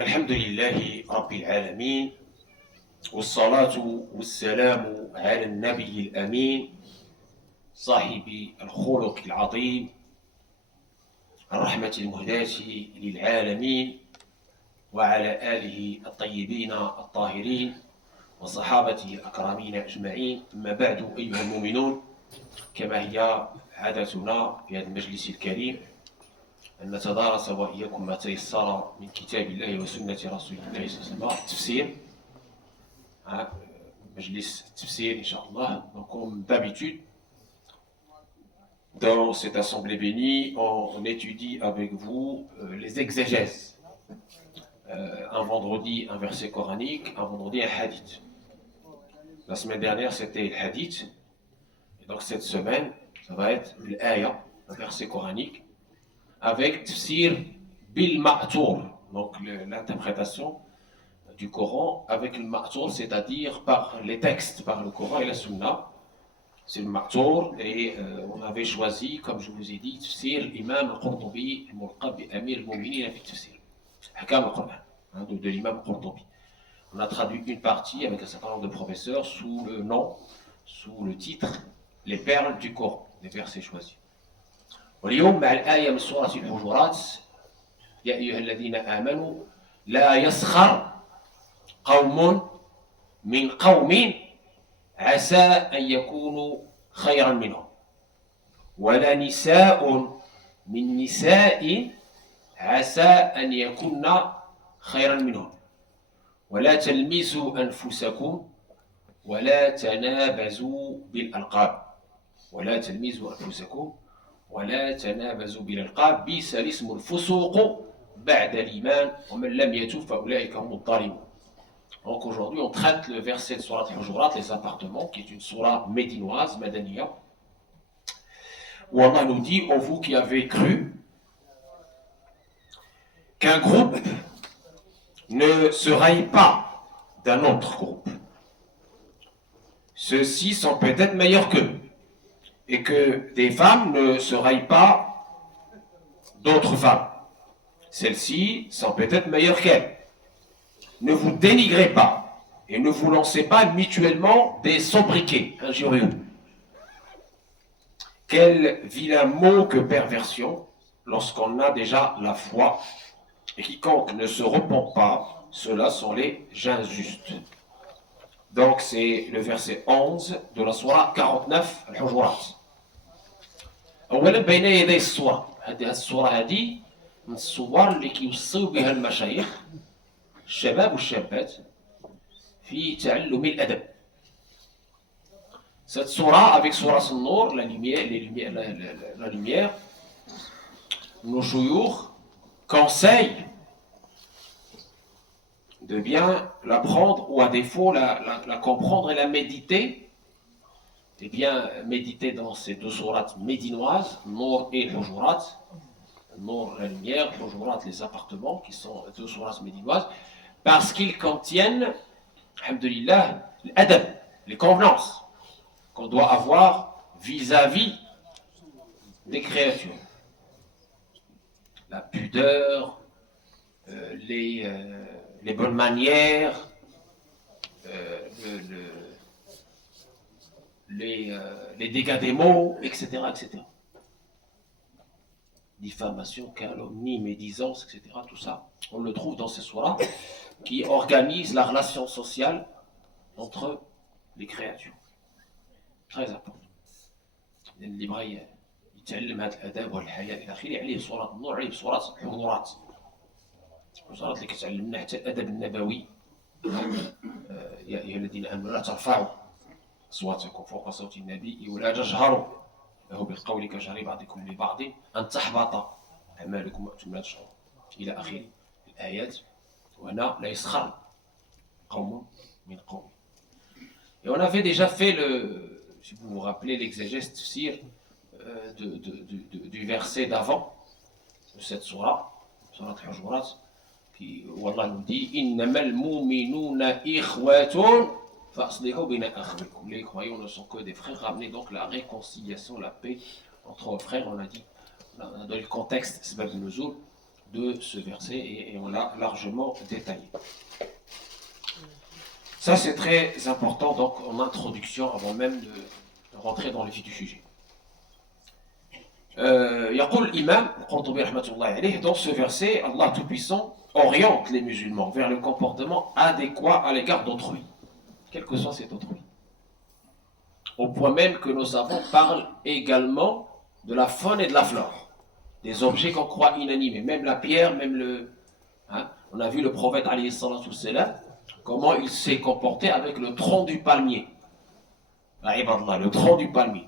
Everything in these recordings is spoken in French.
الحمد لله رب العالمين، والصلاة والسلام على النبي الأمين صاحب الخلق العظيم، الرحمة المهداة للعالمين، وعلى آله الطيبين الطاهرين وصحابته الأكرمين أجمعين. أما بعد، أيها المؤمنون، كما هي عادتنا في هذا المجلس الكريم أن نتدارس وإياكم ما تيسر من كتاب الله وسنة رسول الله صلى الله عليه وسلم. التفسير مجلس التفسير إن شاء الله. Donc, comme d'habitude, dans cette assemblée bénie, on étudie avec vous les exégèses. Un vendredi, un verset coranique, un vendredi, un hadith. La semaine dernière, c'était le hadith. Et donc, cette semaine, ça va être l'aya, un verset coranique, avec tafsir bil ma'tour, donc l'interprétation du Coran avec le ma'tour, c'est-à-dire par les textes, par le Coran et la Sunna. C'est le ma'tour, et on avait choisi, comme je vous ai dit, tafsir l'imam al-Qurtubi, al-mulqab bi Amir al-Mu'minin fi tafsir, Ahkam al-Qur'an, de l'imam al-Qurtubi. On a traduit une partie avec un certain nombre de professeurs sous le nom, sous le titre, les perles du Coran, les versets choisis. واليوم مع الآية من سورة الحجرات: يا أيها الذين آمنوا لا يسخر قوم من قوم عسى أن يكونوا خيرا منهم ولا نساء من نساء عسى أن يكون خيرا منهم ولا تلمزوا أنفسكم ولا تنابزوا بالألقاب ولا تلمزوا أنفسكم ولا تنابزوا بالألقاب بئس الاسم الفسوق بعد الإيمان ومن لم يتب فأولئك هم الظالمون. Donc aujourd'hui, on traite le verset de Surat al-Hujurat, les appartements, qui est une surah médinoise, madaniya, où Allah nous dit: ô vous qui avez cru qu'un groupe ne se raille pas d'un autre groupe, ceux-ci sont peut-être meilleurs qu'eux, et que des femmes ne se raillent pas d'autres femmes, celles-ci sont peut-être meilleures qu'elles. Ne vous dénigrez pas et ne vous lancez pas mutuellement des sobriquets injurieux. Quel vilain mot que perversion lorsqu'on a déjà la foi, et quiconque ne se repent pas, ceux-là sont les injustes. Donc c'est le verset 11 de la surah 49 al-Hujurat. أولا بين يدي الصورة، هذه الصورة هذه من الصور اللي كيوصيو بها المشايخ الشباب والشابات في تعلم الأدب. Cette surah, avec surah al-Nur, la lumière, nos chouyurs conseillent de bien l'apprendre, ou à défaut la comprendre et la méditer, et bien méditer dans ces deux sourates médinoises, Nur et Hujurat. Nur, la lumière, Hujurat, les appartements, qui sont deux sourates médinoises, parce qu'ils contiennent, alhamdulillah, l'adab, les convenances qu'on doit avoir vis-à-vis des créatures. La pudeur, les bonnes manières, les dégâts des mots, etc., etc. Diffamation, calomnie, médisance, etc. Tout ça, on le trouve dans ces sourates qui organisent la relation sociale entre les créatures. Très important. اللي بغى يتعلم هذا الاداب والحياء الى اخره عليه سوره النور، عليه سوره الحجرات، السورات اللي كتعلمنا حتى الادب النبوي. يا ايها الذين امنوا لا ترفعوا اصواتكم فوق صوت النبي ولا تجهروا له بالقول كجهر بعضكم لبعض ان تحبط اعمالكم وانتم لا تشعرون الى اخر الايات. وهنا لا يسخر قوم من قوم. Et on avait déjà fait si vous vous rappelez, l'exégèse tafsir du verset d'avant de cette surah, surah al-Hujurat, où Allah nous dit: innamal mu'minuna ikhwatun fa'aslihu bayna akhawaykum. Les croyants ne sont que des frères. Ramenez donc la réconciliation, la paix entre frères. On a dit, on a donné le contexte, sabab nuzul de ce verset et on l'a largement détaillé. Ça c'est très important donc en introduction avant même de rentrer dans le vif du sujet. يقول l'imam Qurtubi rahmatullahi alayhi, dans ce verset, Allah Tout-Puissant oriente les musulmans vers le comportement adéquat à l'égard d'autrui, quel que soit cet autrui. Au point même que nos savants parlent également de la faune et de la flore, des objets qu'on croit inanimés, même la pierre, même le... Hein, on a vu le prophète alayhi salatu wassalam, comment il s'est comporté avec le tronc du palmier. Le tronc du palmier.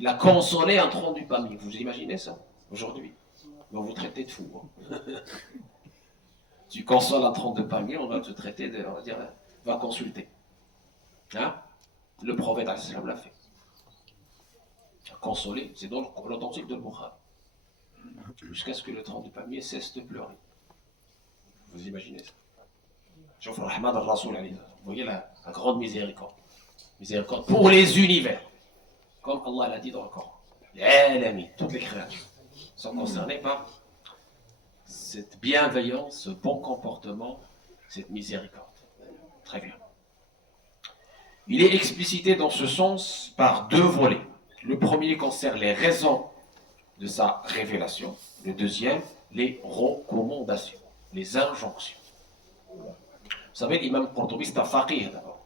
Il a consolé un tronc du palmier. Vous imaginez ça aujourd'hui? On va vous traiter de fou. Tu consoles un tronc de palmier, on va te traiter de, on va dire, va consulter. Hein? Le prophète l'a fait. Consoler, c'est dans l'authentique de Bukhari. Jusqu'à ce que le tronc du palmier cesse de pleurer. Vous imaginez ça? Vous voyez la grande miséricorde. Miséricorde pour les univers. Comme Allah l'a dit dans le Coran. Toutes les créatures sont concernées par cette bienveillance, ce bon comportement, cette miséricorde. Très bien. Il est explicité dans ce sens par deux volets. Le premier concerne les raisons de sa révélation. Le deuxième, les recommandations, les injonctions. Vous savez, l'imam Qurtubi, c'est un faqih d'abord.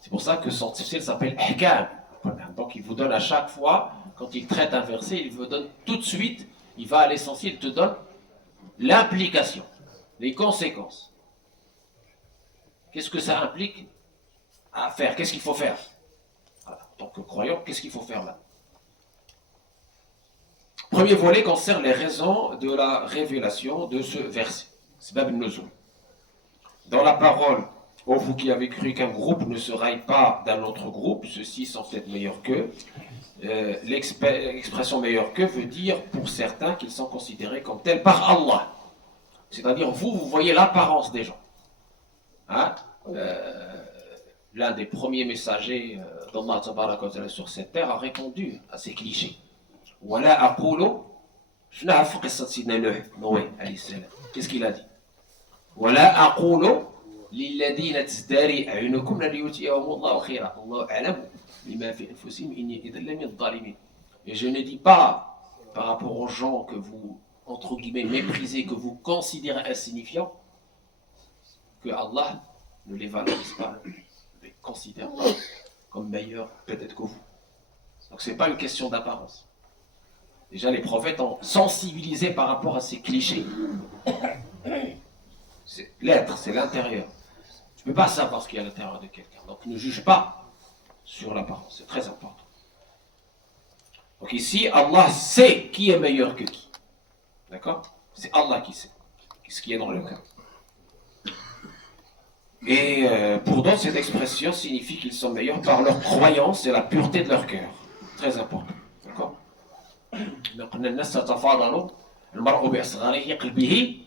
C'est pour ça que son tafsir s'appelle Ahkam. Donc il vous donne à chaque fois, quand il traite un verset, il vous donne tout de suite, il va à l'essentiel, il te donne l'implication, les conséquences. Qu'est-ce que ça implique à faire? Qu'est-ce qu'il faut faire? Voilà. En tant que croyant, qu'est-ce qu'il faut faire là? Premier volet concerne les raisons de la révélation de ce verset. Sbab al-Nuzul. Dans la parole, ô vous qui avez cru qu'un groupe ne se raille pas d'un autre groupe, ceux-ci sont peut-être meilleurs qu'eux. L'expression meilleur que veut dire pour certains qu'ils sont considérés comme tels par Allah. C'est-à-dire vous voyez l'apparence des gens. Hein? L'un des premiers messagers d'Allah tabaraka wa ta'ala sur cette terre a répondu à ces clichés. Wala aqulu, qu'est-ce qu'il a dit? Wala aqulu lilladina tazdari a'yunukum lan yutiyahum Allahu khayra. Allahu a'lamu bima fi anfusihim inni idhan lam yadh-dhalimin. Et je ne dis pas par rapport aux gens que vous entre guillemets méprisez, que vous considérez insignifiants, que Allah ne les valorise pas, ne les considère pas comme meilleurs peut-être que vous. Donc c'est pas une question d'apparence. Déjà les prophètes ont sensibilisé par rapport à ces clichés. C'est l'être, c'est l'intérieur. Tu ne peux pas savoir ce qu'il y a à l'intérieur de quelqu'un. Donc ne juge pas sur l'apparence, c'est très important. Donc ici, Allah sait qui est meilleur que qui. D'accord? C'est Allah qui sait ce qui est dans le cœur. Et pour d'autres, cette expression signifie qu'ils sont meilleurs par leur croyance et la pureté de leur cœur. Très important. D'accord? المرء بأصغره قلبه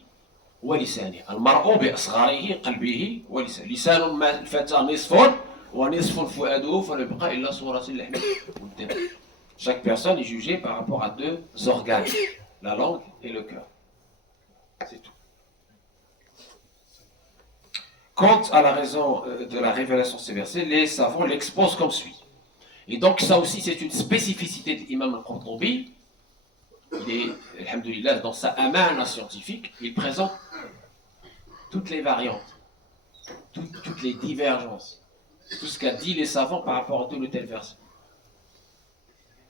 ولسانه المرء بأصغره قلبه ولسانه لسان الفتى نصف ونصف فؤاده فلا يبقى إلا صورة اللحم والدم. Chaque personne est jugée par rapport à deux organes, la langue et le cœur. C'est tout. Quant à la raison de la révélation de ces versets, les savants l'exposent comme suit. Et donc ça aussi c'est une spécificité de l'imam al-Qurtubi. Il est, alhamdoulilah, dans sa amana scientifique, il présente toutes les variantes, toutes les divergences, tout ce qu'a dit les savants par rapport à tel ou tel verset.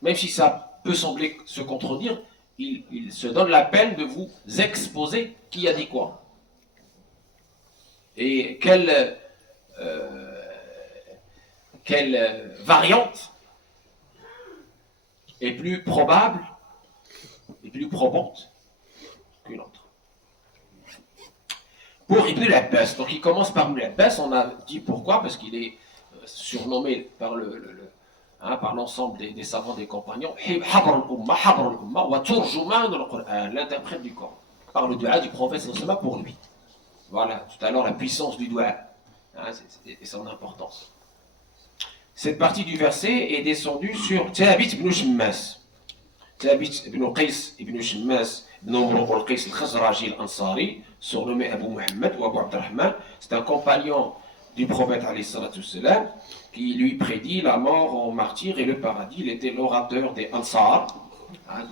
Même si ça peut sembler se contredire, il se donne la peine de vous exposer qui a dit quoi. Et quelle variante est plus probable et plus probante qu'une autre. Pour Ibn al-Abbas, donc il commence par Ibn al-Abbas, on a dit pourquoi, parce qu'il est surnommé par par l'ensemble des savants, des compagnons, l'interprète du Coran, par le dua du prophète sallallahu pour lui. Voilà, tout à l'heure la puissance du dua, et son importance. Cette partie du verset est descendue sur Thabit ibn Shimmas. Thabit ibn Qais ibn Shammas ibn Umru al-Qais al-Khazraji al-Ansari, surnommé Abu Muhammad ou Abu Abdurrahman, c'est un compagnon du prophète salam, qui lui prédit la mort en martyr et le paradis. Il était l'orateur des Ansar,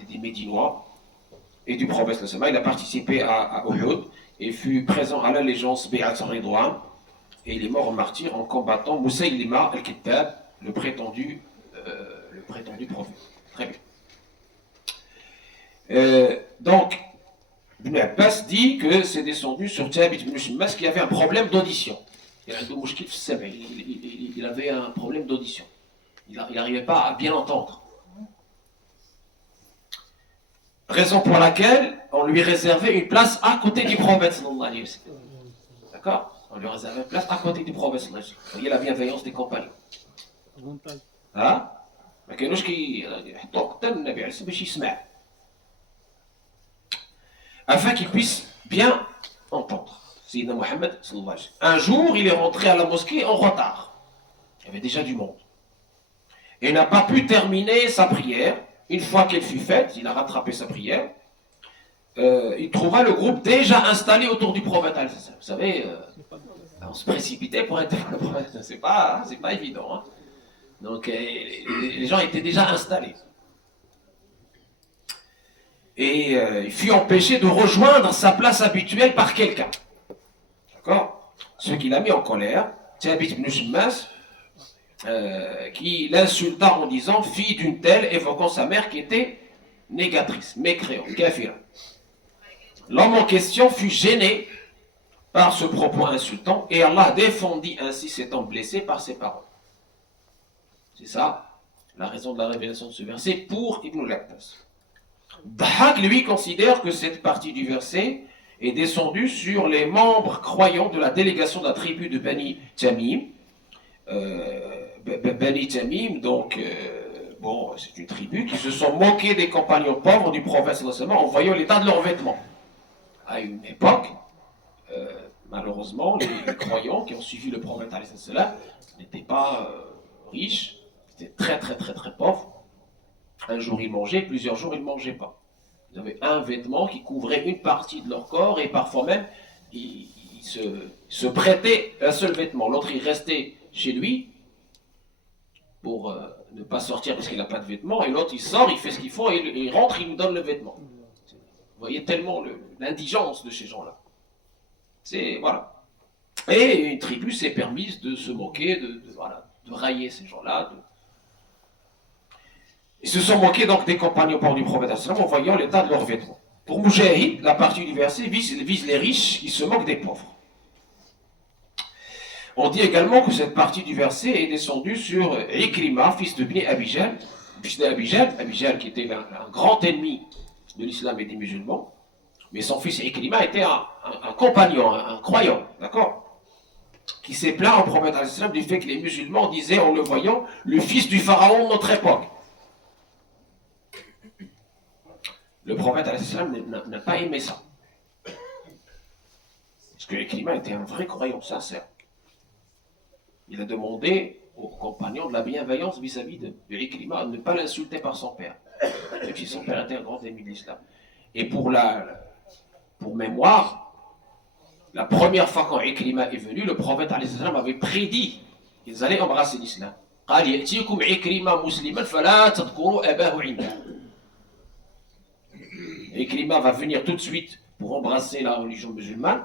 des Médinois, et du prophète salam. Il a participé à Uhud et fut présent à l'allégeance Bay'at al-Ridwan, et il est mort en martyr en combattant Musaylima al-Kittab, le prétendu prophète. Très bien. Donc, Ibn Abbas dit que c'est descendu sur Thabit ibn Shammas qui avait un problème d'audition. Il avait un problème d'audition. Il n'arrivait pas à bien entendre. Raison pour laquelle on lui réservait une place à côté du prophète. D'accord? On lui réservait une place à côté du prophète. Vous voyez la bienveillance des compagnons. Hein? ما كانوش كيحطوه قدام النبي عليه الصلاه باش يسمع afin qu'il puisse bien entendre. Sayyidina Mohammed sallallahu alayhi wa sallam. Un jour, il est rentré à la mosquée en retard. Il y avait déjà du monde. Et il n'a pas pu terminer sa prière. Une fois qu'elle fut faite, il a rattrapé sa prière. Il trouva le groupe déjà installé autour du prophète. Vous savez, on se précipitait pour être devant le prophète. C'est pas évident. Hein. Donc les gens étaient déjà installés. Et il fut empêché de rejoindre sa place habituelle par quelqu'un. D'accord? Ce qui l'a mis en colère, Thabit ibn Shammas, qui l'insulta en disant fille d'une telle, évoquant sa mère qui était négatrice, mécréante, kafira. L'homme en question fut gêné par ce propos insultant et Allah défendit ainsi cet homme blessé par ses paroles. C'est ça la raison de la révélation de ce verset pour Ibn Abbas. Dhak, lui, considère que cette partie du verset est descendue sur les membres croyants de la délégation de la tribu de Bani Tamim. Bani Tamim, donc, c'est une tribu qui se sont moqués des compagnons pauvres du prophète en voyant l'état de leurs vêtements. À une époque, malheureusement, les croyants qui ont suivi le prophète n'étaient pas riches, ils étaient très très très très pauvres. Un jour ils mangeaient, plusieurs jours ils ne mangeaient pas. Ils avaient un vêtement qui couvrait une partie de leur corps et parfois même ils se prêtaient un seul vêtement. L'autre il restait chez lui pour ne pas sortir parce qu'il n'a pas de vêtement, et l'autre il sort, il fait ce qu'il faut et il rentre, il nous donne le vêtement. Vous voyez tellement l'indigence de ces gens-là. C'est voilà. Et une tribu s'est permise de se moquer, de railler ces gens-là. Ils se sont moqués donc des compagnons pauvres du prophète en voyant l'état de leurs vêtements. Pour Mujahid, la partie du verset vise les riches qui se moquent des pauvres. On dit également que cette partie du verset est descendue sur Ikrima, fils de Bni Abijal, Abijal qui était un grand ennemi de l'islam et des musulmans, mais son fils Ikrima était un compagnon, un croyant, d'accord, qui s'est plaint au prophète du fait que les musulmans disaient en le voyant le fils du pharaon de notre époque. Le prophète n'a pas aimé ça. Parce que Ikrima était un vrai croyant sincère. Il a demandé aux compagnons de la bienveillance vis-à-vis de Ikrima de ne pas l'insulter par son père. Même si son père était un grand ennemi de l'islam. Et pour mémoire, la première fois quand Ikrima est venu, le prophète avait prédit qu'ils allaient embrasser l'islam. قال يأتيكم عكرمة مسلما فلا تذكروا أباه عنده. Ikrima va venir tout de suite pour embrasser la religion musulmane.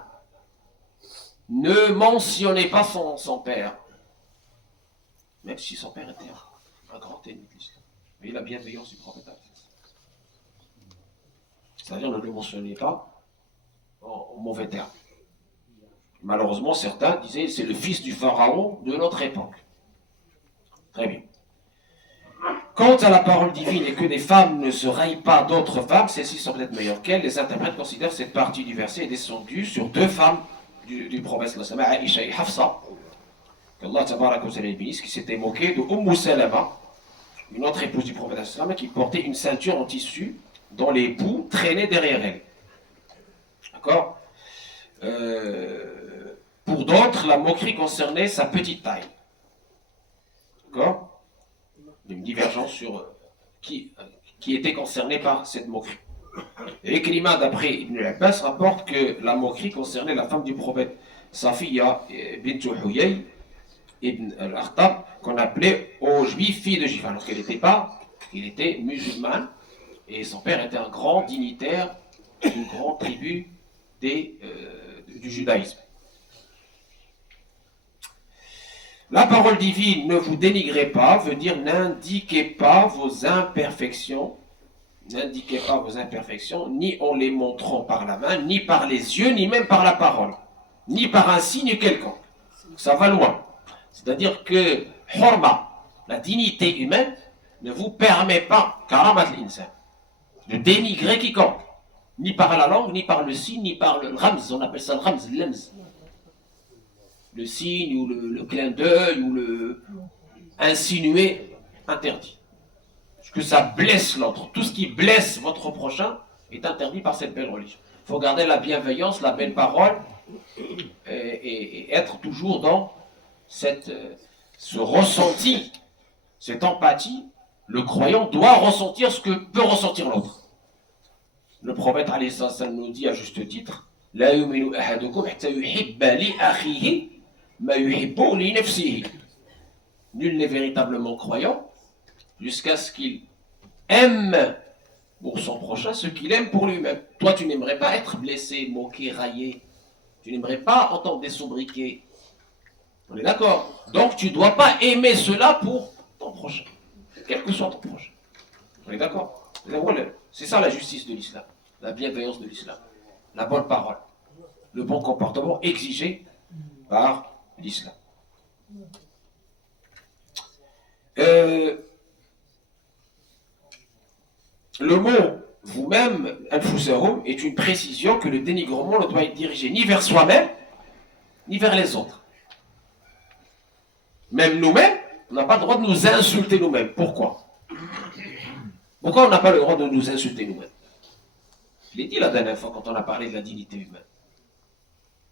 Ne mentionnez pas son père. Même si son père était un grand ennemi de l'islam. Mais la bienveillance du prophète. C'est-à-dire ne le mentionnez pas en mauvais termes. Malheureusement, certains disaient c'est le fils du pharaon de notre époque. Très bien. Quant à la parole divine et que des femmes ne se raillent pas d'autres femmes, celles-ci sont peut-être meilleures qu'elles, les interprètes considèrent cette partie du verset est descendue sur deux femmes du prophète Aïcha et Hafsa, qu'Allah tabaraka wa ta'ala bénisse, qui s'était moqué de Salama, une autre épouse du prophète qui portait une ceinture en tissu dont les bouts traînaient derrière elle. D'accord? Pour d'autres, la moquerie concernait sa petite taille. D'accord? Une divergence sur qui qui étaient concernés par cette moquerie. Et Ikrima, d'après Ibn al-Abbas, rapporte que la moquerie concernait la femme du prophète Safiya bint Huyay ibn al-Akhtab, qu'on appelait aux juifs fille de juif, alors qu'elle n'était pas, il était musulman, et son père était un grand dignitaire d'une grande tribu du judaïsme. La parole divine, ne vous dénigrez pas, veut dire n'indiquez pas vos imperfections, ni en les montrant par la main, ni par les yeux, ni même par la parole, ni par un signe quelconque. Ça va loin. C'est-à-dire que hurma, la dignité humaine, ne vous permet pas, karamat l'insan, de dénigrer quiconque, ni par la langue, ni par le signe, ni par le ramz, on appelle ça le ramz, l'emz. Le signe ou le clin d'œil ou le insinué interdit. Parce que ça blesse l'autre. Tout ce qui blesse votre prochain est interdit par cette belle religion. Il faut garder la bienveillance, la belle parole et être toujours dans ce ressenti, cette empathie. Le croyant doit ressentir ce que peut ressentir l'autre. Le prophète alayhi salam nous dit à juste titre, La yuminu ahadukum hatta yuhibba li akhihi ma yuhibbu li nafsihi. Nul n'est véritablement croyant jusqu'à ce qu'il aime pour son prochain ce qu'il aime pour lui-même. Toi, tu n'aimerais pas être blessé, moqué, raillé. Tu n'aimerais pas entendre des sobriquets. On est d'accord? Donc, tu ne dois pas aimer cela pour ton prochain, quel que soit ton prochain. On est d'accord? C'est ça la justice de l'islam, la bienveillance de l'islam, la bonne parole, le bon comportement exigé par l'islam. Le mot vous-même, anfusarum, est une précision que le dénigrement ne doit être dirigé ni vers soi-même, ni vers les autres. Même nous-mêmes, on n'a pas le droit de nous insulter nous-mêmes. Pourquoi? Pourquoi on n'a pas le droit de nous insulter nous-mêmes? Je l'ai dit la dernière fois quand on a parlé de la dignité humaine.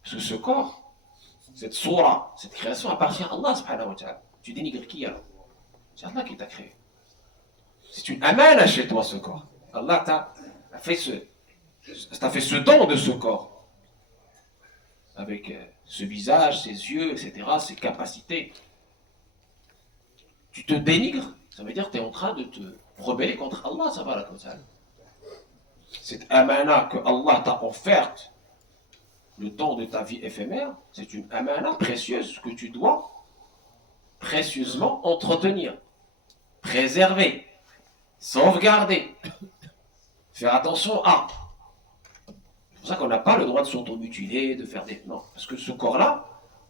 Parce que ce corps, cette soura, cette création appartient à Allah subhanahu wa ta'ala. Tu dénigres qui alors? C'est Allah qui t'a créé. C'est une amana chez toi ce corps. Allah t'a fait ce don de ce corps. Avec ce visage, ses yeux, etc., ses capacités. Tu te dénigres, ça veut dire que tu es en train de te rebeller contre Allah subhanahu wa ta'ala. Cette amana que Allah t'a offerte le temps de ta vie éphémère, c'est une amana précieuse que tu dois précieusement entretenir, préserver, sauvegarder, faire attention à. C'est pour ça qu'on n'a pas le droit de s'automutiler, de faire des... Non, parce que ce corps-là,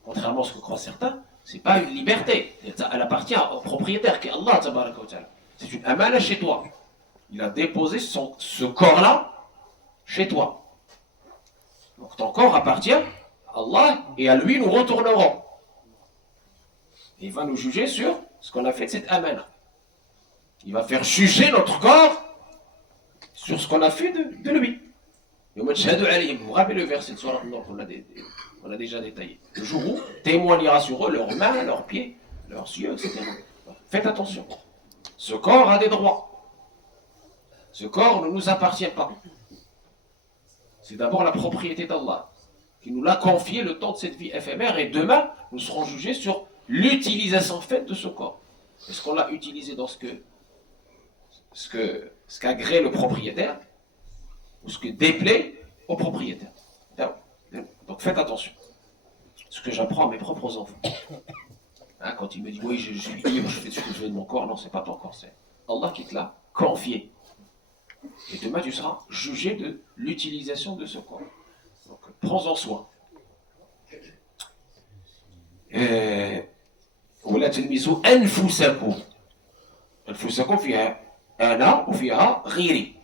contrairement à ce que croient certains, c'est pas une liberté. Elle appartient au propriétaire qui est Allah tabaraka wa ta'ala. C'est une amana chez toi. Il a déposé ce corps-là chez toi. Donc ton corps appartient à Allah et à lui nous retournerons. Et il va nous juger sur ce qu'on a fait de cette amana. Il va faire juger notre corps sur ce qu'on a fait de lui. Vous vous rappelez le verset de Surah An-Nur qu'on a déjà détaillé. Le jour où témoignera sur eux leurs mains, leurs pieds, leurs yeux, etc. Faites attention. Ce corps a des droits. Ce corps ne nous appartient pas. C'est d'abord la propriété d'Allah qui nous l'a confié le temps de cette vie éphémère et demain nous serons jugés sur l'utilisation faite de ce corps. Est-ce qu'on l'a utilisé dans ce qu'agrée le propriétaire ou ce que déplaît au propriétaire? Donc faites attention. Ce que j'apprends à mes propres enfants. Quand il me dit oui, je suis libre, je fais ce que je veux de mon corps, non, c'est pas ton corps, c'est Allah qui te l'a confié. Et demain, tu seras jugé de l'utilisation de ce corps. Donc, prends-en soin. ولا تلمسوا أنفسكم. أنفسكم فيها أنا وفيها غيري.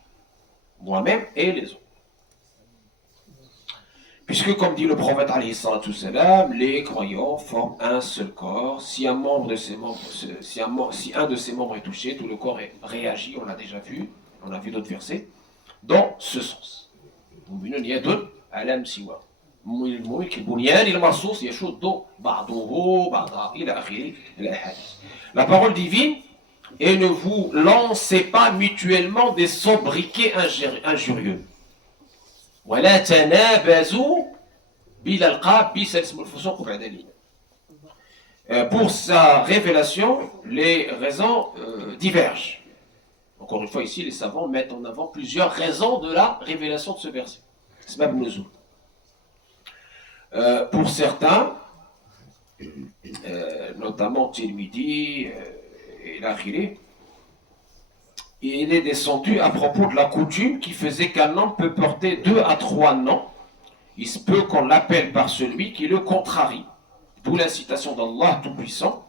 Moi-même et les autres. Puisque, comme dit le prophète alayhi salatu salam, les croyants forment un seul corps. Si un de ces membres est touché, tout le corps réagit, on l'a déjà vu. On a vu d'autres versets dans ce sens. La parole divine et ne vous lancez pas mutuellement des sobriquets injurieux. ولا تنابزوا بالألقاب بئس الاسم الفسوق بعد الإيمان. Pour sa révélation, les raisons divergent. Encore une fois, ici, les savants mettent en avant plusieurs raisons de la révélation de ce verset. Asbab nuzul. Pour certains, notamment Tirmidhi et l'Akhiri, il est descendu à propos de la coutume qui faisait qu'un homme peut porter 2 à 3 noms. Il se peut qu'on l'appelle par celui qui le contrarie. D'où l'incitation d'Allah Tout-Puissant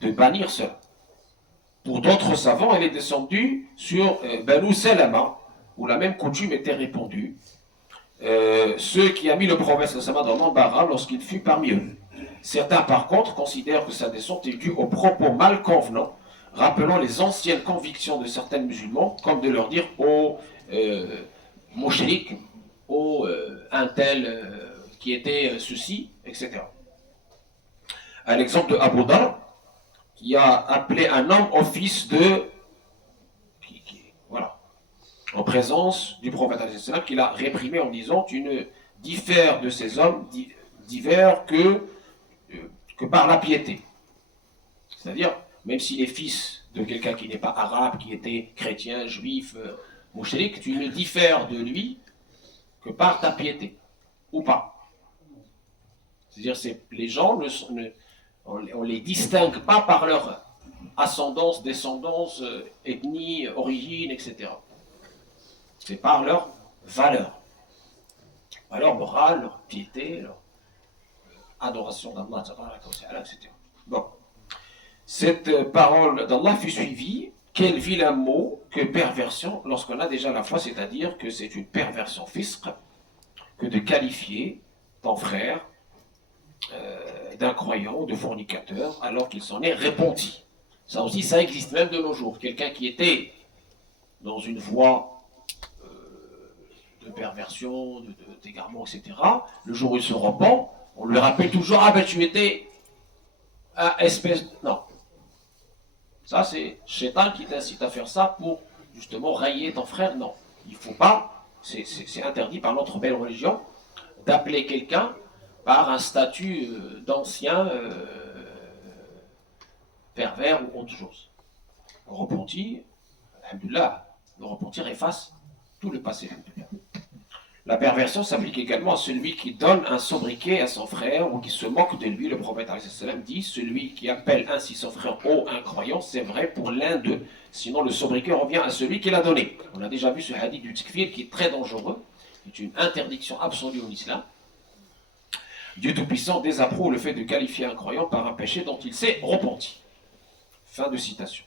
de bannir cela. Pour d'autres savants, elle est descendue sur Banu Salama, où la même coutume était répandue. Ceux qui a mis le prophète dans l'embarras lorsqu'il fut parmi eux. Certains, par contre, considèrent que sa descente est due aux propos mal convenants, rappelant les anciennes convictions de certains musulmans, comme de leur dire au moshrik, au un tel qui était ceci, etc. À l'exemple de Abu Dhar, qui a appelé un homme au fils de... voilà, en présence du prophète qu'il a réprimé en disant « Tu ne diffères de ces hommes divers que par la piété. » C'est-à-dire, même s'il est fils de quelqu'un qui n'est pas arabe, qui était chrétien, juif, mouchrik, tu ne diffères de lui que par ta piété, ou pas. C'est-à-dire, les gens, on ne les distingue pas par leur ascendance, descendance, ethnie, origine, etc. C'est par leur valeur morale, leur piété, leur adoration d'Allah, etc. Bon. Cette parole d'Allah fut suivie, quel vilain mot que perversion, lorsqu'on a déjà la foi, c'est-à-dire que c'est une perversion fisq, que de qualifier ton frère d'incroyant, de fornicateur, alors qu'il s'en est repenti. Ça aussi, ça existe même de nos jours. Quelqu'un qui était dans une voie de perversion, d'égarement, etc., le jour où il se repent, on lui rappelle toujours « Ah ben tu étais un espèce... » Non. Ça, c'est Shaitan qui t'incite à faire ça pour justement railler ton frère. Non, il ne faut pas, c'est interdit par notre belle religion, d'appeler quelqu'un par un statut d'ancien pervers ou autre chose. Le repenti, alhamdoulilah, le repentir efface tout le passé. La perversion s'applique également à celui qui donne un sobriquet à son frère ou qui se moque de lui. Le prophète dit, celui qui appelle ainsi son frère ô incroyant, c'est vrai pour l'un d'eux. Sinon le sobriquet revient à celui qui l'a donné. On a déjà vu ce hadith du tikfir qui est très dangereux. C'est une interdiction absolue en islam. Dieu Tout-Puissant désapprouve le fait de qualifier un croyant par un péché dont il s'est repenti. Fin de citation.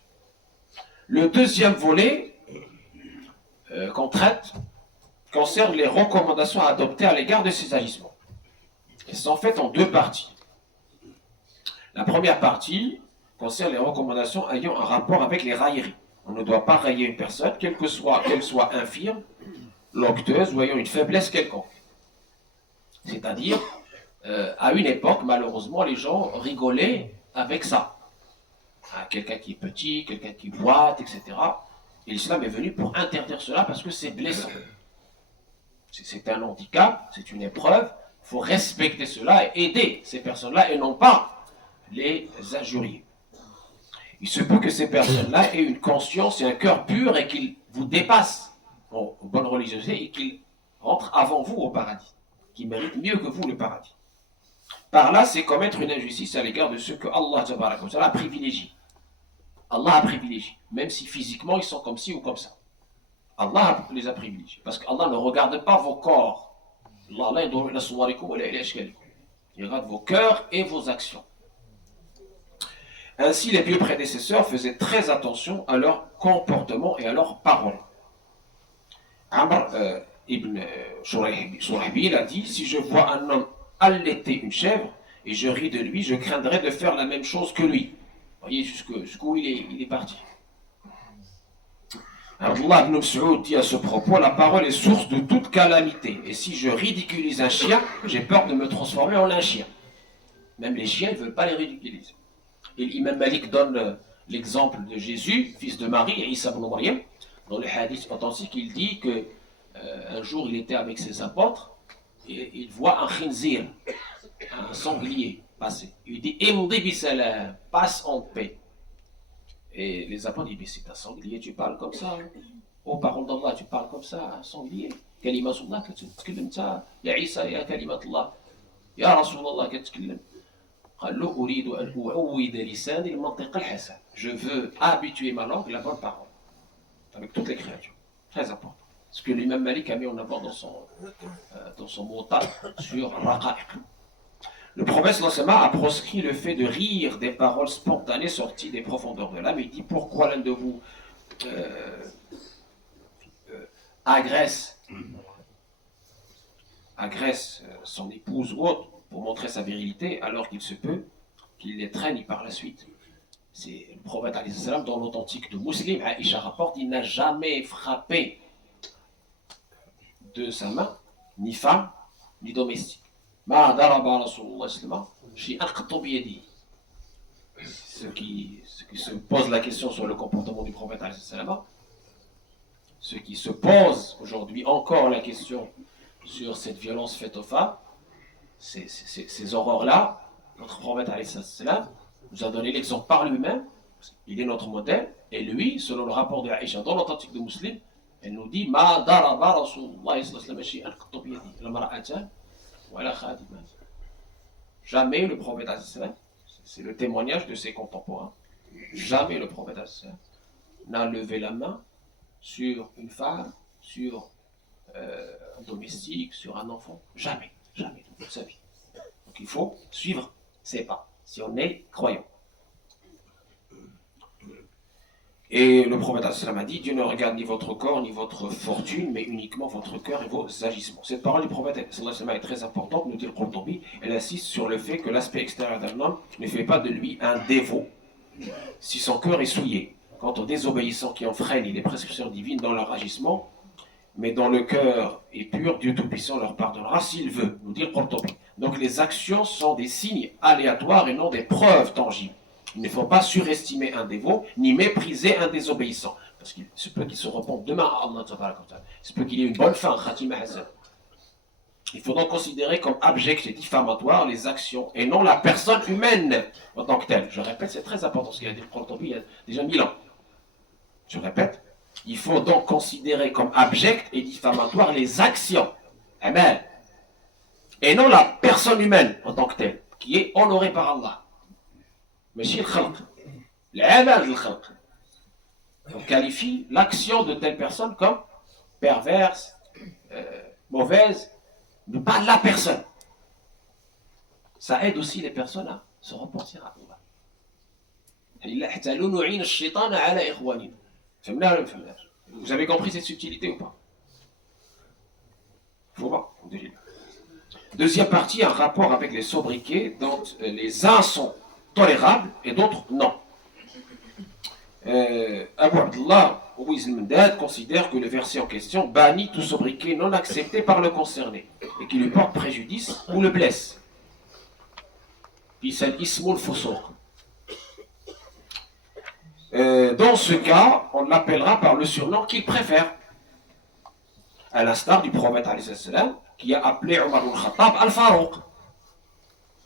Le deuxième volet qu'on traite concerne les recommandations à adopter à l'égard de ces agissements. Elles sont faites en 2 parties. La première partie concerne les recommandations ayant un rapport avec les railleries. On ne doit pas railler une personne, qu'elle soit infirme, loqueuse ou ayant une faiblesse quelconque. C'est-à-dire, à une époque, malheureusement, les gens rigolaient avec ça. Quelqu'un qui est petit, quelqu'un qui boite, etc. Et l'islam est venu pour interdire cela parce que c'est blessant. C'est un handicap, c'est une épreuve, il faut respecter cela et aider ces personnes-là et non pas les injurier. Il se peut que ces personnes-là aient une conscience et un cœur pur et qu'ils vous dépassent en bonne religiosité et qu'ils rentrent avant vous au paradis, qu'ils méritent mieux que vous le paradis. Par là, c'est commettre une injustice à l'égard de ceux que Allah a privilégiés. Allah a privilégié, même si physiquement ils sont comme ci ou comme ça. Allah les a privilégiés. Parce qu'Allah ne regarde pas vos corps. Il regarde vos cœurs et vos actions. Ainsi, les pieux prédécesseurs faisaient très attention à leur comportement et à leurs paroles. Amr ibn Shurahbil a dit, si je vois un homme allaiter une chèvre et je ris de lui, je craindrais de faire la même chose que lui. Vous voyez jusqu'où il est parti. Abdullah ibn Mas'ud dit à ce propos, la parole est source de toute calamité. Et si je ridiculise un chien, j'ai peur de me transformer en un chien. Même les chiens ne veulent pas les ridiculiser. Et l'imam Malik donne l'exemple de Jésus, fils de Marie, et Issa ibn Maryam. Dans le hadith authentique, il dit que un jour il était avec ses apôtres et il voit un khinzir, un sanglier passer. Il dit Imdi bisalam, passe en paix. Et les apôtres disent c'est un sanglier, tu parles comme ça. Oh, parole d'Allah, tu parles comme ça, un sanglier. كلمات الله كتتكلم انت يا عيسى يا كلمات الله يا رسول الله كتتكلم قال له أريد أن أعود لساني المنطق الحسن. Je veux habituer ma langue à la bonne parole avec toutes les créatures. Très important. Ce que l'imam Malik a mis en avant dans son Muwatta sur Raqa'iq. Le prophète sallallahu a proscrit le fait de rire des paroles spontanées sorties des profondeurs de l'âme. Il dit pourquoi l'un de vous agresse son épouse ou autre pour montrer sa virilité, alors qu'il se peut qu'il les traîne par la suite. C'est le prophète dans l'authentique de Muslim, Aïcha rapporte, il n'a jamais frappé de sa main ni femme ni domestique. Ceux qui se posent la question sur le comportement du prophète, ceux qui se posent aujourd'hui encore la question sur cette violence faite aux femmes, ces horreurs-là, notre prophète nous a donné l'exemple par lui-même, il est notre modèle, et lui, selon le rapport de Aïcha dans l'authentique de Muslim, elle nous dit Ma daraba Rasulullah shay'an qattu bi yadihi lamra'atan wala khadiman. Jamais le prophète, c'est le témoignage de ses contemporains, jamais le prophète n'a levé la main sur une femme, sur un domestique, sur un enfant. Jamais de toute sa vie. Donc il faut suivre ses pas, si on est croyant. Et le prophète a dit, Dieu ne regarde ni votre corps, ni votre fortune, mais uniquement votre cœur et vos agissements. Cette parole du prophète est très importante, nous dit le Qurtubi. Elle insiste sur le fait que l'aspect extérieur d'un homme ne fait pas de lui un dévot, si son cœur est souillé. Quant aux désobéissants qui enfreignent les prescriptions divines dans leur agissement, mais dont le cœur est pur, Dieu Tout-Puissant leur pardonnera s'il veut, nous dit le Qurtubi. Donc les actions sont des signes aléatoires et non des preuves tangibles. Il ne faut pas surestimer un dévot, ni mépriser un désobéissant. Parce qu'il se peut qu'il se repente demain à Allah. Il se peut qu'il ait une bonne fin, Khatima Hassan. Il faut donc considérer comme abjectes et diffamatoires les actions, et non la personne humaine en tant que telle. Je répète, c'est très important, ce qu'il a dit le Qurtubi il y a déjà 1000 ans. Je répète, il faut donc considérer comme abjectes et diffamatoires les actions, amen, et non la personne humaine en tant que telle, qui est honorée par Allah. ماشي الخلق العمل الخلق. On qualifie l'action de telle personne comme perverse, mauvaise, mais pas la personne. Ça aide aussi les personnes à se repentir à Allah. حتى لا نعين الشيطان على إخواننا. فهمنا ولا ما فهمناش؟ Vous avez compris cette subtilité ou pas? Faut pas. Deuxième partie, un rapport avec les sobriquets dont les uns sont tolérables et d'autres non. Abu Abdullah Ouiz al-Mendad considère que le verset en question bannit tout sobriquet non accepté par le concerné et qui lui porte préjudice ou le blesse. Puis c'est l'ismul fusouq. Dans ce cas, on l'appellera par le surnom qu'il préfère, à l'instar du prophète qui a appelé Omar al-Khattab al-Farouq.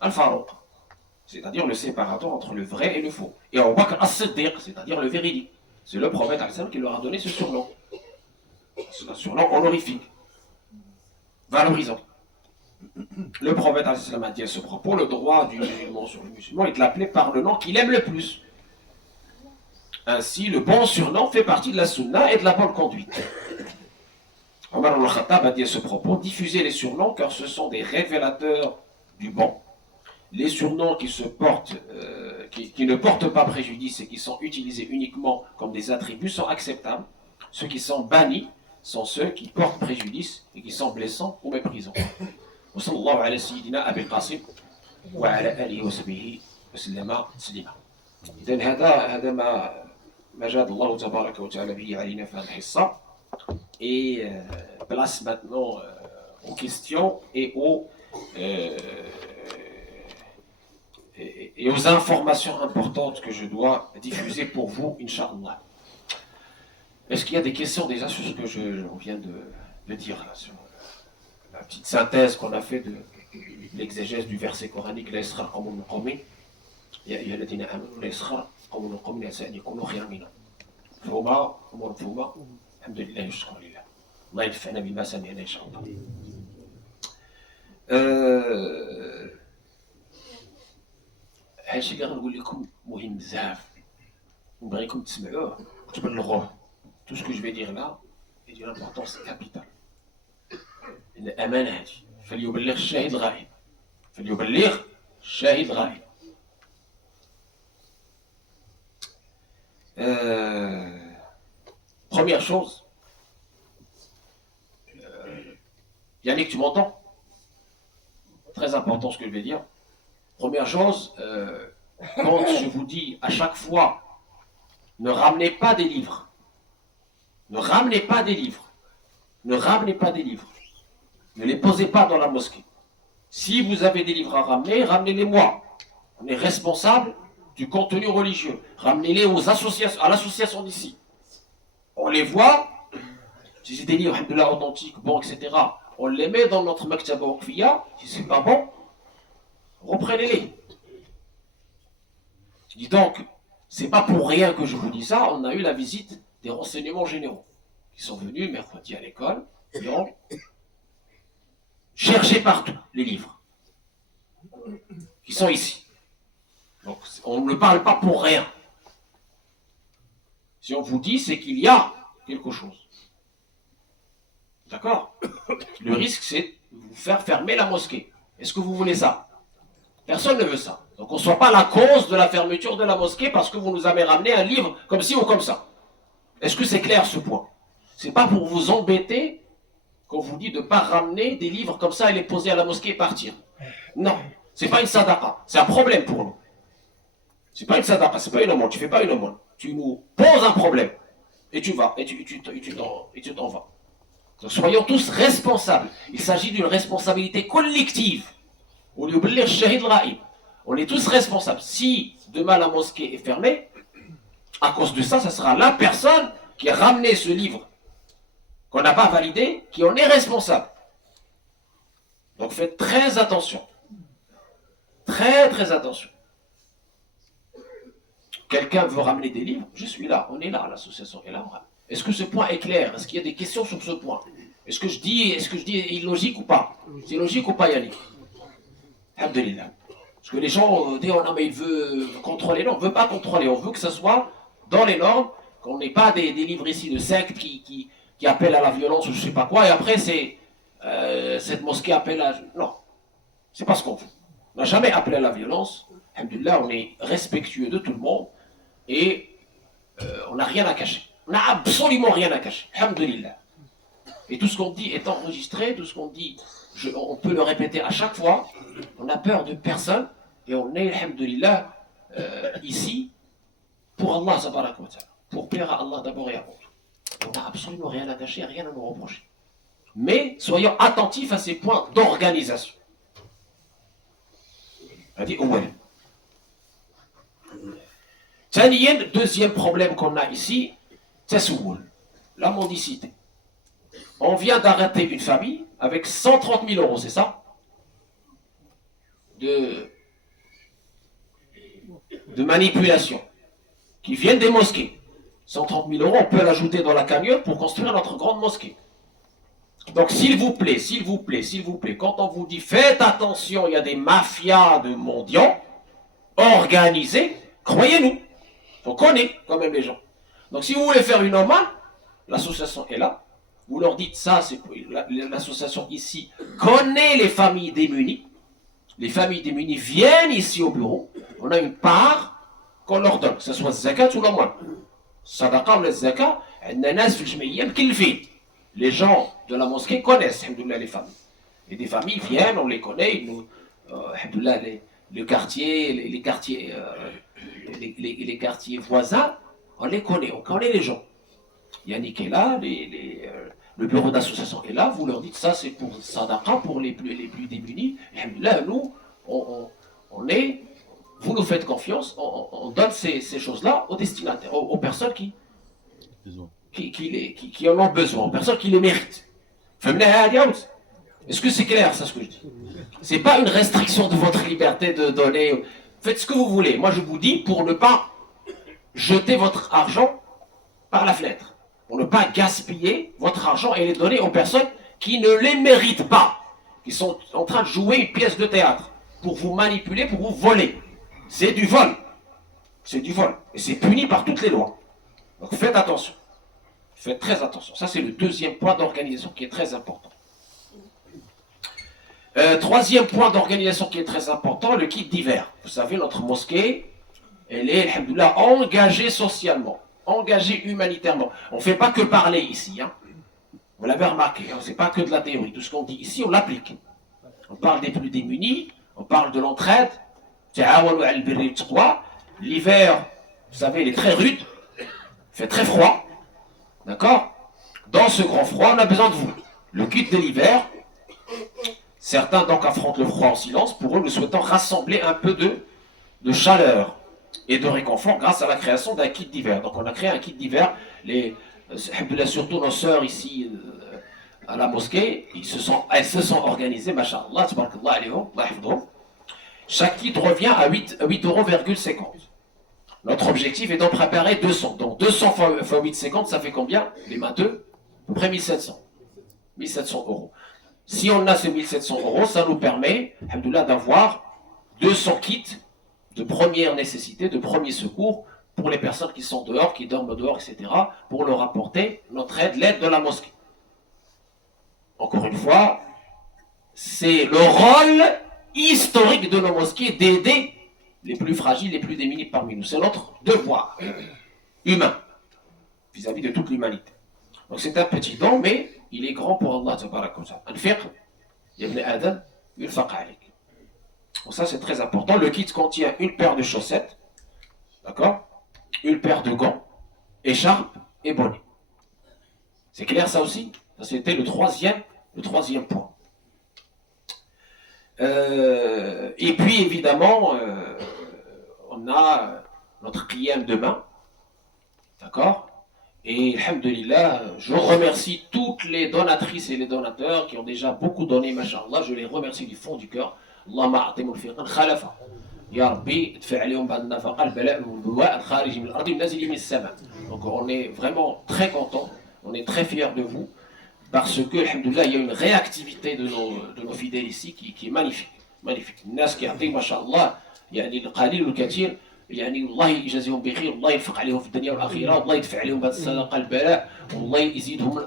Al-Farouq, c'est-à-dire le séparateur entre le vrai et le faux. Et Abu Bakr as-Siddiq, c'est-à-dire le véridique. C'est le prophète qui leur a donné ce surnom. C'est un surnom honorifique, valorisant. Le prophète a dit à ce propos, le droit du musulman sur le musulman est de l'appeler par le nom qu'il aime le plus. Ainsi, le bon surnom fait partie de la sunna et de la bonne conduite. Omar al-Khattab a dit à ce propos, diffusez les surnoms car ce sont des révélateurs du bon. Les surnoms qui ne portent pas préjudice et qui sont utilisés uniquement comme des attributs sont acceptables. Ceux qui sont bannis sont ceux qui portent préjudice et qui sont blessants ou méprisants. وصلى الله على سيدنا أبي القاسم وعلى آله وصحبه وسلم تسليما. إذن هذا ما جاد الله تبارك وتعالى به علينا في هذه الحصة. Et place maintenant aux questions et aux et aux informations importantes que je dois diffuser pour vous, Inch'Allah. Est-ce qu'il y a des questions déjà sur ce que je viens de dire là, sur la petite synthèse qu'on a fait de l'exégèse du verset coranique, la Isra qawmun qawmin, ya ayyuhalladhina amanu la Isra qawmun qawmin asa an yakunu khayran minhum. Fawma umur fawma, alhamdulillah shukran lillah. Allah yaf'ana bima sami'na inshallah. هادشي اللي غنقول لكم مهم بزاف نبغيكم تسمعوه وتبلغوه. Tout ce que je vais dire là est d'une importance capitale. الأمانة هذه فليبلغ الشاهد الغائب. فليبلغ الشاهد الغائب. Première chose, Yannick, tu m'entends? Très important ce que je vais dire. Première chose, quand je vous dis à chaque fois, ne ramenez pas des livres. Ne ramenez pas des livres. Ne ramenez pas des livres. Ne les posez pas dans la mosquée. Si vous avez des livres à ramener, ramenez-les moi. On est responsable du contenu religieux. Ramenez-les aux associations, à l'association d'ici. On les voit, si c'est des livres authentiques, bons, etc. On les met dans notre maktaba waqfiyya. Si c'est pas bon, reprenez-les. Je dis donc, c'est pas pour rien que je vous dis ça. On a eu la visite des renseignements généraux qui sont venus mercredi à l'école et ont cherché partout les livres qui sont ici. Donc on ne parle pas pour rien. Si on vous dit, c'est qu'il y a quelque chose. D'accord? Le risque, c'est de vous faire fermer la mosquée. Est-ce que vous voulez ça? Personne ne veut ça. Donc on ne soit pas la cause de la fermeture de la mosquée parce que vous nous avez ramené un livre comme ci ou comme ça. Est-ce que c'est clair ce point? C'est pas pour vous embêter qu'on vous dit de ne pas ramener des livres comme ça et les poser à la mosquée et partir. Non, c'est pas une sadaqa. C'est un problème pour nous. C'est pas une sadaqa, c'est pas une aumône. Tu fais pas une aumône. Tu nous poses un problème et tu vas et tu t'en vas. Donc soyons tous responsables. Il s'agit d'une responsabilité collective. On est tous responsables. Si demain la mosquée est fermée, à cause de ça, ça sera la personne qui a ramené ce livre qu'on n'a pas validé, qui en est responsable. Donc faites très attention. Très très attention. Quelqu'un veut ramener des livres, je suis là, on est là, l'association est là. Est-ce que ce point est clair? Est-ce qu'il y a des questions sur ce point? Est-ce que je dis est illogique ou pas? C'est logique ou pas, Yannick? Alhamdulillah. Parce que les gens disent, oh non mais il veut contrôler. Non, on ne veut pas contrôler, on veut que ce soit dans les normes, qu'on n'ait pas des livres ici de sectes qui appellent à la violence ou je ne sais pas quoi, et après c'est cette mosquée appelle à... Non, c'est pas ce qu'on veut. On n'a jamais appelé à la violence. Alhamdulillah, on est respectueux de tout le monde et on n'a rien à cacher. On n'a absolument rien à cacher. Alhamdulillah. Et tout ce qu'on dit est enregistré, tout ce qu'on dit, on peut le répéter à chaque fois. On n'a peur de personne et on est, alhamdulillah, ici pour Allah, pour plaire à Allah d'abord et avant tout. On n'a absolument rien à cacher, rien à nous reprocher. Mais soyons attentifs à ces points d'organisation. Deuxième problème qu'on a ici, c'est la mendicité. On vient d'arrêter une famille avec 130 000 euros, c'est ça? De manipulation qui viennent des mosquées. 130 000 euros, on peut l'ajouter dans la cagnotte pour construire notre grande mosquée. Donc s'il vous plaît, quand on vous dit faites attention, il y a des mafias de mendiants organisés, croyez-nous, on connaît quand même les gens. Donc si vous voulez faire une aumône, l'association est là, vous leur dites ça, c'est l'association ici connaît les familles démunies. Les familles démunies viennent ici au bureau, on a une part qu'on leur donne, que ce soit zakat ou l'aumône. Sadaqa ou la zakat, les gens de la mosquée connaissent les familles. Et des familles viennent, on les connaît, les quartiers voisins, on les connaît, on connaît les gens. Yannick est là, le bureau d'association est là, vous leur dites ça c'est pour Sadaqa, pour les plus démunis. Là, nous, on est vous nous faites confiance, on donne ces choses-là aux destinataires, aux personnes qui en ont besoin, aux personnes qui les méritent. Est-ce que c'est clair, ça, ce que je dis? C'est pas une restriction de votre liberté de donner. Faites ce que vous voulez. Moi, je vous dis pour ne pas jeter votre argent par la fenêtre, pour ne pas gaspiller votre argent et les donner aux personnes qui ne les méritent pas, qui sont en train de jouer une pièce de théâtre pour vous manipuler, pour vous voler. C'est du vol. C'est du vol. Et c'est puni par toutes les lois. Donc faites attention. Faites très attention. Ça, c'est le deuxième point d'organisation qui est très important. Troisième point d'organisation qui est très important, le kit d'hiver. Vous savez, notre mosquée, elle est, alhamdoulilah, engagée socialement, engagée humanitairement. On ne fait pas que parler ici. Hein. Vous l'avez remarqué, hein, ce n'est pas que de la théorie. Tout ce qu'on dit ici, on l'applique. On parle des plus démunis, on parle de l'entraide. L'hiver, vous savez, il est très rude, il fait très froid. D'accord? Dans ce grand froid, on a besoin de vous. Le kit de l'hiver, certains donc affrontent le froid en silence, pour eux, nous souhaitons rassembler un peu de chaleur et de réconfort grâce à la création d'un kit d'hiver. Donc on a créé un kit d'hiver, surtout nos sœurs ici à la mosquée, elles se sont organisées, masha'Allah, tabarakallah alayhum, Allah yahfadhum. Chaque kit revient à 8,50 €. Notre objectif est d'en préparer 200. Donc 200 fois 8,50, ça fait combien? Les mains 2, à peu près 1700. 1700 €. Si on a ces 1700 € ça nous permet, alhamdoulilah, d'avoir 200 kits de première nécessité, de premier secours, pour les personnes qui sont dehors, qui dorment dehors, etc., pour leur apporter notre aide, l'aide de la mosquée. Encore une fois, c'est le rôle historique de nos mosquées d'aider les plus fragiles, les plus démunis parmi nous. C'est notre devoir humain vis-à-vis de toute l'humanité. Donc c'est un petit don, mais il est grand pour Allah. Anfiq, ibn Adam, yulfaq alik. Donc ça c'est très important. Le kit contient une paire de chaussettes, d'accord, une paire de gants, écharpe et bonnet. C'est clair ça aussi? Ça c'était le troisième point. Et puis évidemment, on a notre qiyam demain, d'accord? Et alhamdulillah, je remercie toutes les donatrices et les donateurs qui ont déjà beaucoup donné, masha'Allah, je les remercie du fond du cœur. Allahumma a'timul fiqan khalafa. Ya Rabbi, idfa' alayhum ba'd nafaqa al-bala' wal-buwa' al-kharij min al-ard nazil min as-sama'. Donc on est vraiment très contents, on est très fiers de vous, parce que, alhamdulillah, il y a une réactivité de nos fidèles ici qui est magnifique. magnifique. الناس كيعطيو ما شاء الله يعني القليل والكثير يعني الله يجازيهم بخير والله ينفق عليهم في الدنيا والاخره والله يدفع عليهم بهذه الصدقه البلاء والله يزيدهم من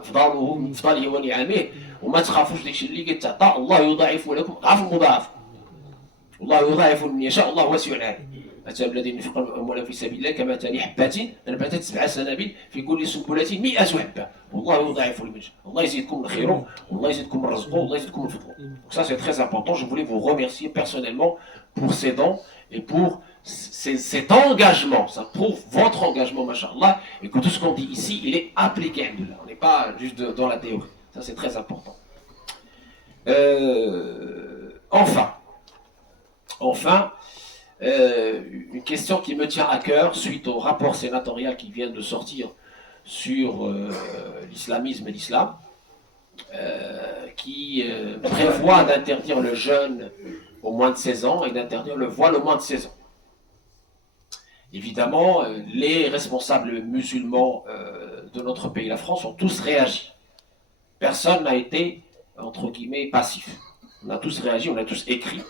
افضاله ونعمه وما تخافوش داكشي اللي كيتعطى الله يضاعف لكم ضعف مضاعف والله يضاعف لمن يشاء الله واسع عليم. أتى الذين ينفقون أموالهم في سبيل الله كمثل حبة أنبتت 7 سنابل في كل سنبلة 100 حبة والله يضاعف لمن يشاء. الله يزيدكم من خيره والله يزيدكم من رزقه والله يزيدكم من فضله. Donc ça c'est très important. Je voulais vous remercier personnellement pour ces dons et pour cet engagement. Ça prouve votre engagement, machallah, et que tout ce qu'on dit ici, il est appliqué. On n'est pas juste dans la théorie. Ça c'est très important. Enfin, une question qui me tient à cœur suite au rapport sénatorial qui vient de sortir sur l'islamisme et l'islam, qui prévoit d'interdire le jeûne au moins de 16 ans et d'interdire le voile au moins de 16 ans. Évidemment, les responsables musulmans de notre pays, la France, ont tous réagi. Personne n'a été, entre guillemets, passif. On a tous réagi, on a tous écrit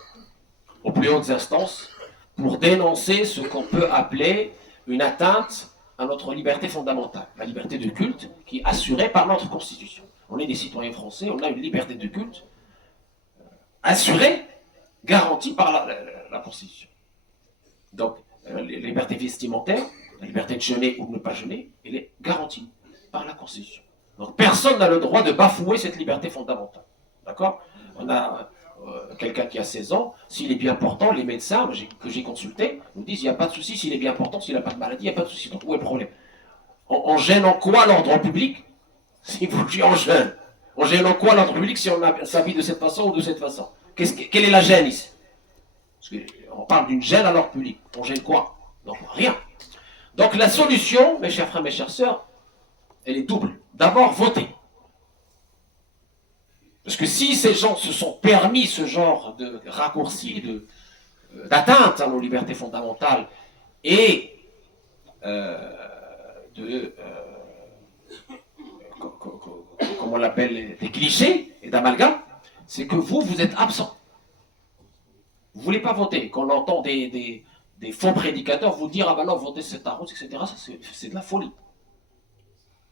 aux plus hautes instances pour dénoncer ce qu'on peut appeler une atteinte à notre liberté fondamentale, la liberté de culte qui est assurée par notre Constitution. On est des citoyens français, on a une liberté de culte assurée, garantie par la Constitution. Donc, la liberté vestimentaire, la liberté de jeûner ou de ne pas jeûner, elle est garantie par la Constitution. Donc, personne n'a le droit de bafouer cette liberté fondamentale. D'accord? On a quelqu'un qui a 16 ans, s'il est bien portant, les médecins que j'ai consultés nous disent il n'y a pas de souci, s'il est bien portant, s'il n'a pas de maladie, il n'y a pas de souci. Donc où est le problème? On gêne en quoi l'ordre public si vous en gêne? On gêne en quoi l'ordre public si on s'habille de cette façon ou de cette façon? Quelle est la gêne ici? Parce que On parle d'une gêne à l'ordre public. On gêne quoi? Donc rien. Donc la solution, mes chers frères, mes chères sœurs, elle est double. D'abord, voter. Parce que si ces gens se sont permis ce genre de raccourci, d'atteinte à nos libertés fondamentales et comme on l'appelle, des clichés et d'amalgames, c'est que vous êtes absent. Vous ne voulez pas voter. Quand on entend des faux prédicateurs vous dire « Ah ben non, votez cet arrose, etc. » c'est de la folie.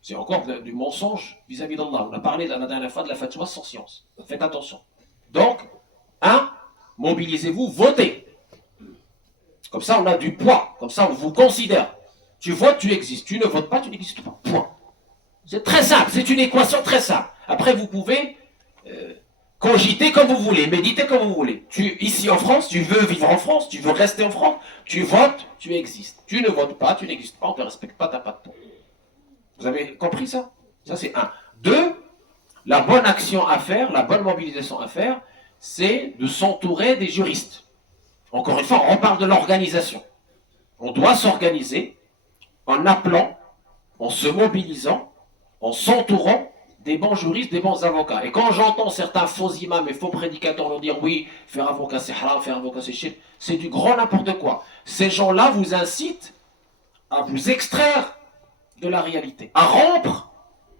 C'est encore du mensonge vis-à-vis d'Allah. On a parlé la dernière fois de la fatwa sans science. Faites attention. Donc, mobilisez-vous, votez. Comme ça, on a du poids. Comme ça, on vous considère. Tu votes, tu existes. Tu ne votes pas, tu n'existes pas. Point. C'est très simple. C'est une équation très simple. Après, vous pouvez cogiter comme vous voulez, méditer comme vous voulez. Ici en France, tu veux vivre en France, tu veux rester en France, tu votes, tu existes. Tu ne votes pas, tu n'existes pas, on ne te respecte pas, tu n'as pas de poids. Vous avez compris ça? Ça, c'est un. Deux, la bonne action à faire, la bonne mobilisation à faire, c'est de s'entourer des juristes. Encore une fois, on parle de l'organisation. On doit s'organiser en appelant, en se mobilisant, en s'entourant des bons juristes, des bons avocats. Et quand j'entends certains faux imams et faux prédicateurs nous dire oui, faire avocat c'est haram, faire avocat c'est shirk, c'est du grand n'importe quoi. Ces gens-là vous incitent à vous extraire de la réalité, à rompre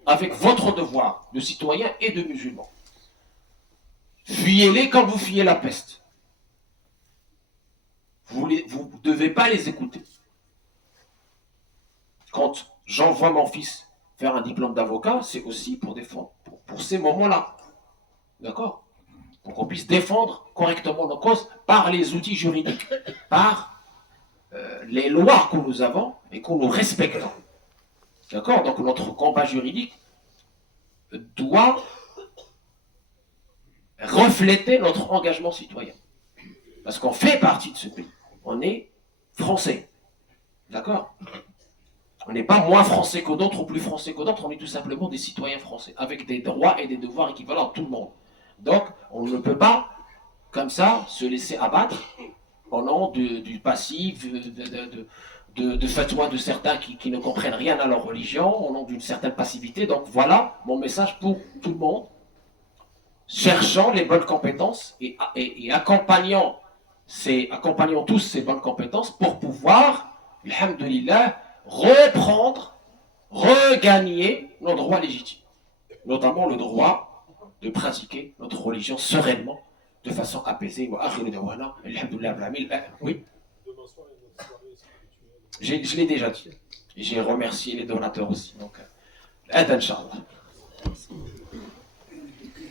avec votre devoir de citoyen et de musulman. Fuyez-les comme vous fuyez la peste. Vous ne devez pas les écouter. Quand j'envoie mon fils faire un diplôme d'avocat, c'est aussi pour défendre, pour ces moments-là. D'accord? Pour qu'on puisse défendre correctement nos causes par les outils juridiques, par les lois que nous avons et que nous respectons. D'accord? Donc notre combat juridique doit refléter notre engagement citoyen. Parce qu'on fait partie de ce pays. On est français. D'accord? On n'est pas moins français que d'autres ou plus français que d'autres, on est tout simplement des citoyens français, avec des droits et des devoirs équivalents à tout le monde. Donc, on ne peut pas, comme ça, se laisser abattre au nom du passif, de fatwa de certains qui ne comprennent rien à leur religion, au nom d'une certaine passivité. Donc voilà mon message pour tout le monde. Cherchons les bonnes compétences et accompagnons tous ces bonnes compétences pour pouvoir, alhamdoulilah, reprendre, regagner nos droits légitimes. Notamment le droit de pratiquer notre religion sereinement, de façon apaisée. Oui. Je l'ai déjà dit. Et j'ai remercié les donateurs aussi. Donc, Inch'Allah.